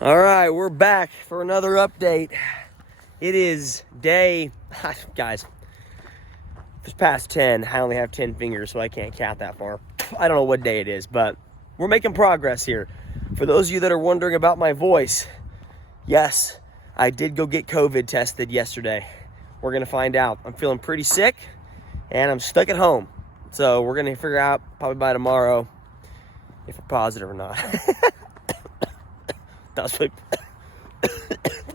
All right, we're back for another update. It is day, guys, it's past 10. I only have 10 fingers, so I can't count that far. I don't know what day it is, but we're making progress here. For those of you that are wondering about my voice, yes, I did go get COVID tested yesterday. We're gonna find out. I'm feeling pretty sick, and I'm stuck at home. So we're gonna figure out probably by tomorrow if we're positive or not. That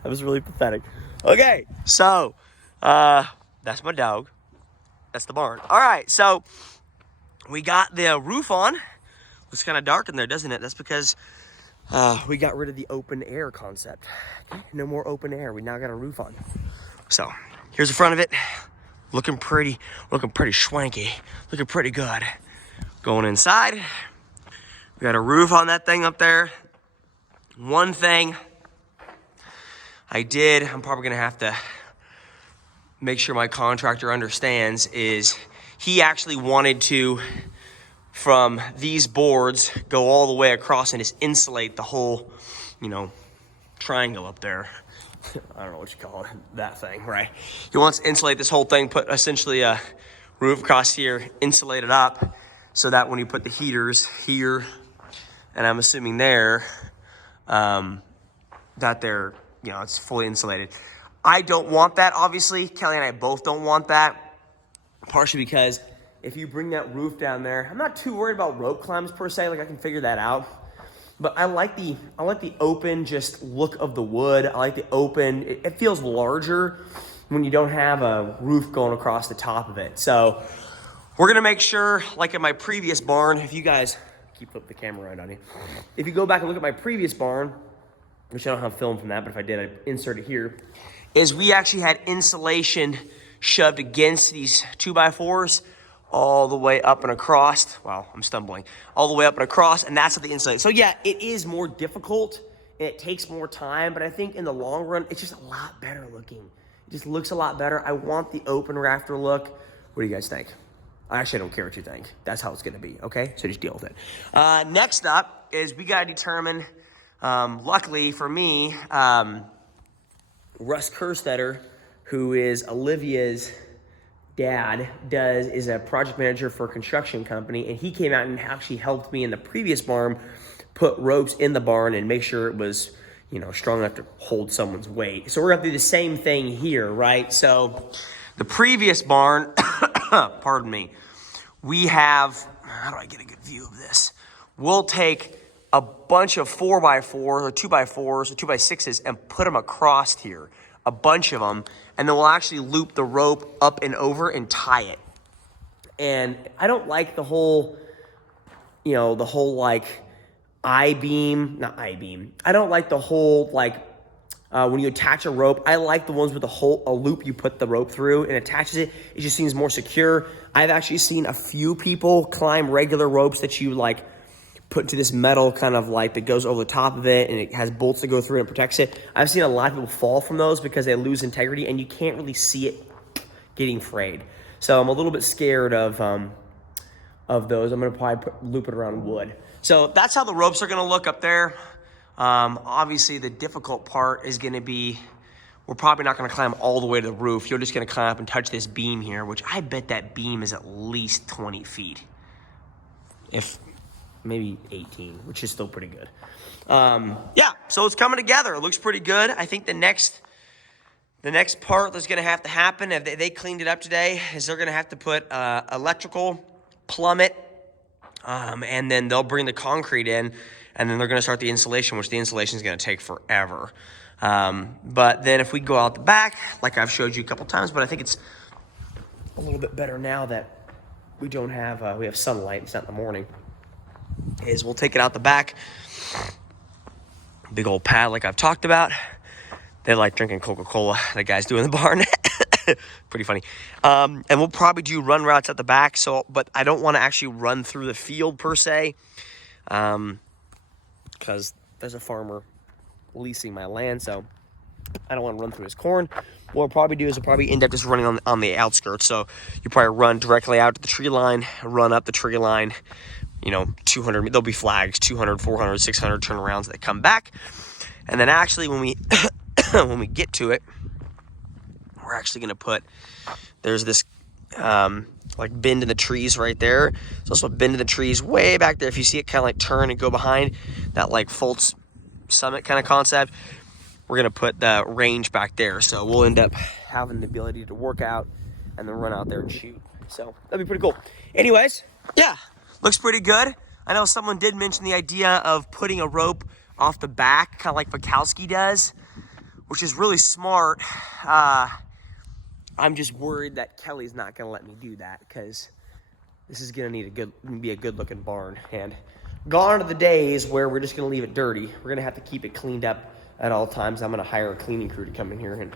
was really pathetic. Okay, so that's my dog. That's the barn. All right, so we got the roof on. It's kind of dark in there, doesn't it? That's because we got rid of the open air concept. No more open air. We now got a roof on. So here's the front of it. Looking pretty schwanky. Looking pretty good. Going inside. We got a roof on that thing up there. One thing I'm probably gonna have to make sure my contractor understands is he actually wanted to, from these boards, go all the way across and just insulate the whole, triangle up there. I don't know what you call it, that thing, right? He wants to insulate this whole thing, put essentially a roof across here, insulate it up, so that when you put the heaters here, and I'm assuming there, that they're, it's fully insulated. I don't want that, obviously. Kelly and I both don't want that, partially because if you bring that roof down there, I'm not too worried about rope climbs per se, like I can figure that out. But I like the open just look of the wood. I like the open, it feels larger when you don't have a roof going across the top of it. So we're gonna make sure, like in my previous barn, if you guys, keep flipping the camera around on you. If you go back and look at my previous barn, which I don't have film from that, but if I did, I'd insert it here, is we actually had insulation shoved against these 2x4s all the way up and across. Wow, I'm stumbling. All the way up and across, and that's what the insulation. So yeah, it is more difficult, and it takes more time, but I think in the long run, it's just a lot better looking. It just looks a lot better. I want the open rafter look. What do you guys think? I actually don't care what you think. That's how it's gonna be, okay? So just deal with it. Next up is we gotta determine, luckily for me, Russ Kerstetter, who is Olivia's dad, is a project manager for a construction company, and he came out and actually helped me in the previous barn put ropes in the barn and make sure it was, strong enough to hold someone's weight. So we're gonna do the same thing here, right? So the previous barn, pardon me, we have, how do I get a good view of this? We'll take a bunch of 4x4s or 2x4s or 2x6s and put them across here, a bunch of them, and then we'll actually loop the rope up and over and tie it. And I don't like the whole, I-beam. I don't like the whole, when you attach a rope, I like the ones with a loop you put the rope through and attaches it. It just seems more secure. I've actually seen a few people climb regular ropes that you put into this metal kind of that goes over the top of it, and it has bolts that go through and protects it. I've seen a lot of people fall from those because they lose integrity and you can't really see it getting frayed. So I'm a little bit scared of those. I'm gonna probably loop it around wood. So that's how the ropes are gonna look up there. Obviously the difficult part is gonna be, we're probably not gonna climb all the way to the roof. You're just gonna climb up and touch this beam here, which I bet that beam is at least 20 feet. If maybe 18, which is still pretty good. Yeah, so it's coming together. It looks pretty good. I think the next part that's gonna have to happen, if they cleaned it up today, is they're gonna have to put electrical, plummet, and then they'll bring the concrete in, and then they're gonna start the insulation, which the insulation is gonna take forever. But then if we go out the back, like I've showed you a couple times, but I think it's a little bit better now that we don't have, we have sunlight, it's not in the morning, is we'll take it out the back. Big old pad like I've talked about. They like drinking Coca-Cola, the guys do in the barn. Pretty funny. And we'll probably do run routes at the back, but I don't want to actually run through the field per se, because there's a farmer leasing my land, so I don't want to run through his corn. What we'll probably do is we'll probably end up just running on the outskirts. So you probably run directly out to the tree line, run up the tree line, 200, there'll be flags, 200, 400, 600 turnarounds that come back. And then actually when we when we get to it, we're actually gonna put, there's this like bend in the trees right there. There's also a bend in the trees way back there. If you see it kind of like turn and go behind that like Fultz Summit kind of concept, we're gonna put the range back there. So we'll end up having the ability to work out and then run out there and shoot. So that'd be pretty cool. Anyways, yeah, looks pretty good. I know someone did mention the idea of putting a rope off the back, kind of like Bukowski does, which is really smart. I'm just worried that Kelly's not gonna let me do that because this is gonna be a good looking barn. And gone are the days where we're just gonna leave it dirty. We're gonna have to keep it cleaned up at all times. I'm gonna hire a cleaning crew to come in here and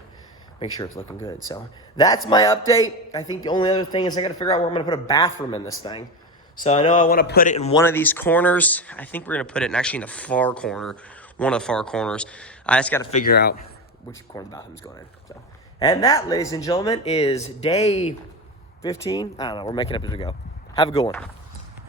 make sure it's looking good. So that's my update. I think the only other thing is I gotta figure out where I'm gonna put a bathroom in this thing. So I know I wanna put it in one of these corners. I think we're gonna put it actually in the far corner, one of the far corners. I just gotta figure out which corner the bathroom's going in. So. And that, ladies and gentlemen, is day 15. I don't know. We're making up as we go. Have a good one.